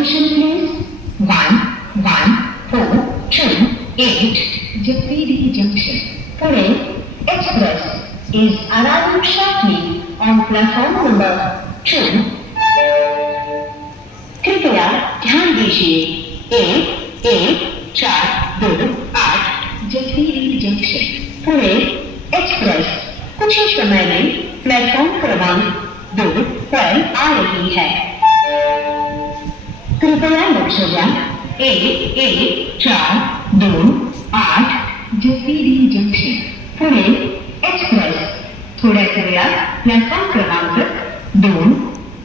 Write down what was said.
Attention please. 1142 Japidi Junction, Pune Express is arriving shortly on platform number 2. कृपया ध्यान दीजिए 1142 जफीरी जंक्शन पुणे एक्सप्रेस कुछ ही समय में प्लेटफॉर्म क्रमांक 2 पर आ रही है। कृपया लक्ष्य 1142 जफीरी जंक्शन पुणे एक्सप्रेस थोड्याच वेळात प्लॅटफॉर्म क्रमांक 2